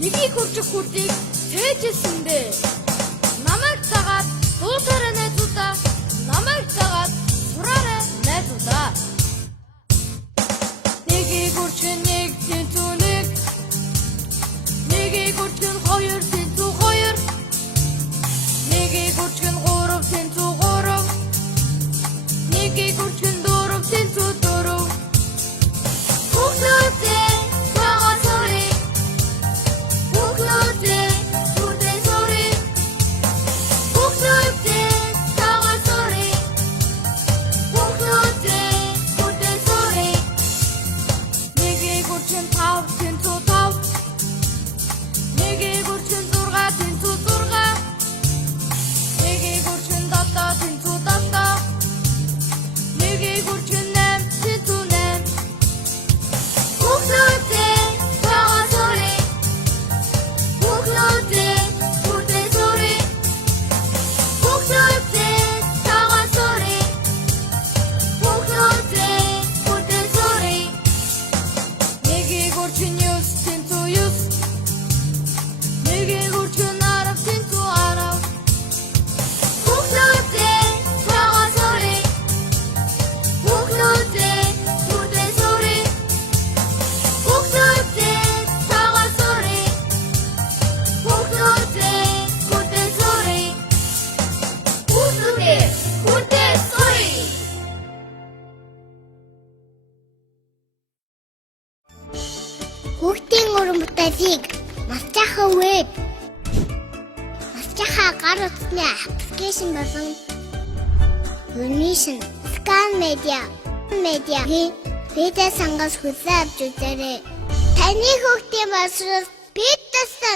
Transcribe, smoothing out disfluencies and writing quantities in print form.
нэгийг хүрчих хүртийг цээжсэндээ. Намайг дагаад дуутаарай найзуудаа. Намайг дагаад сураарай найзуудаа. Нэгийг хүрчих нэг тэнцүү нэг. Нэгийг хүрчих хоёр тэнцүү хоёр. Нэгийг хүрчих гурав тэнцүү гурав. Нэгийг хүрчих дөрөв тэнцүү дөрөв. Бүхнүүдээ байгаа сори. Бүхнүүдээ зүрдээ сори. Бүхнүүдээ байгаа сори. Бүхнүүдээ зүрдээ сори. Нэгийг хүрчих тав тэнцүү тав. Нэгийг хүрчих зурга тэнцүү зурга. Нэгийг хүрчих дотоо тэнцүү дотоо. Нэгийг хүрчих нэм тэнцүү нэм. Бүхнүүдээ байгаа сори. Бүхнүүдээ зүрдээ сори. Бүхнүүдээ байгаа сори. Бүхнүүдээ зүрдээ сори. Нэгийг хүрчих юус тэнцүү юус. Нэгийг хүрчих арав тэнцүү арав. Бүхнүүдээ байгаа сори. Бүхнүүдээ зүрдээ сори. Бүхнүүдээ байгаа сори. Бүхнүүдээ зүрдээ сори. Бүхнүүдээ зүрдээ сори. Хүүхдийн уран бүтээлийг Масчахаа веб, Масчахаа гар утасны аппликейшн болон Univision Scan Media-гийн бета сангаас хүлээн авч үзээрэй. Таны хүүхдийн боловсрол бид тусна.